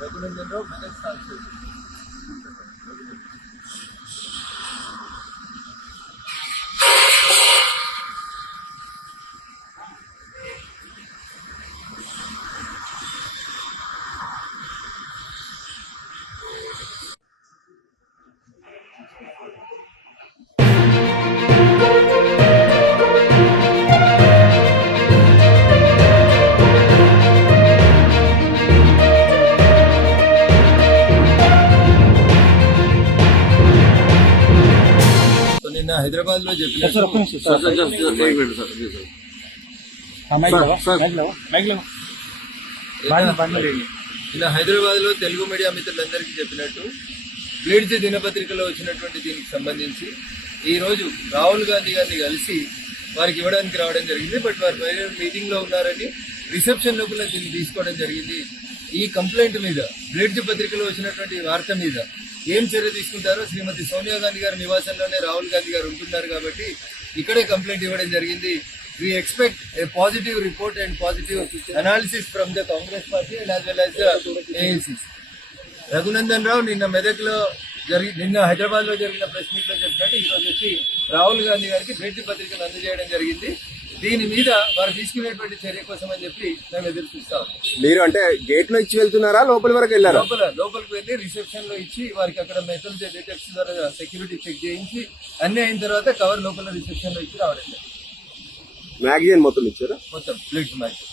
Raghunandan Rao Medak constituency. నిన్న హైదరాబాద్ లో చెప్పిన నిన్న హైదరాబాద్ లో తెలుగు మీడియా మిత్రులందరికీ చెప్పినట్టు బ్లిడ్జ్ దినపత్రికలో వచ్చినటువంటి దీనికి సంబంధించి ఈ రోజు రాహుల్ గాంధీ గారిని కలిసి వారికి ఇవ్వడానికి రావడం జరిగింది. బట్ వారు వేరే మీటింగ్ లో ఉన్నారని రిసెప్షన్ లోపల దీన్ని తీసుకోవడం జరిగింది. ఈ కంప్లైంట్ మీద బ్లిడ్జ్ పత్రికలో వచ్చినటువంటి వార్త మీద ఏం చర్య తీసుకుంటారో శ్రీమతి సోనియా గాంధీ గారి నివాసంలోనే రాహుల్ గాంధీ గారు ఉంటున్నారు కాబట్టి ఇక్కడే కంప్లైంట్ ఇవ్వడం జరిగింది. We expect a positive report and positive analysis from the Congress party and as well as the ANCs. Raghunandan Rao నిన్న హైదరాబాద్ లో జరిగిన ప్రెస్ మీట్ లో చెప్పినట్టు ఈ రోజు వచ్చి రాహుల్ గాంధీ గారికి బ్లిడ్జ్ పత్రికలు అందజేయడం జరిగింది. దీని మీద వారు తీసుకునేటువంటి చర్య కోసం అని చెప్పి మేము ఎదురు చూస్తాం. మీరు అంటే గేట్ లో ఇచ్చి వెళ్తున్నారా, లోపలి వరకు వెళ్ళారా? లోపలికి వెళ్ళి రిసెప్షన్ లో ఇచ్చి వారికి అక్కడ మెటల్ డిటెక్టర్స్ ద్వారా సెక్యూరిటీ చెక్ చేయించి అన్ని అయిన తర్వాత కవర్ లోపల రిసెప్షన్ లో ఇచ్చి రావడం జరిగింది. మ్యాగజైన్ మొత్తం ఇచ్చారా? మొత్తం బ్లిడ్జ్ మ్యాగజైన్.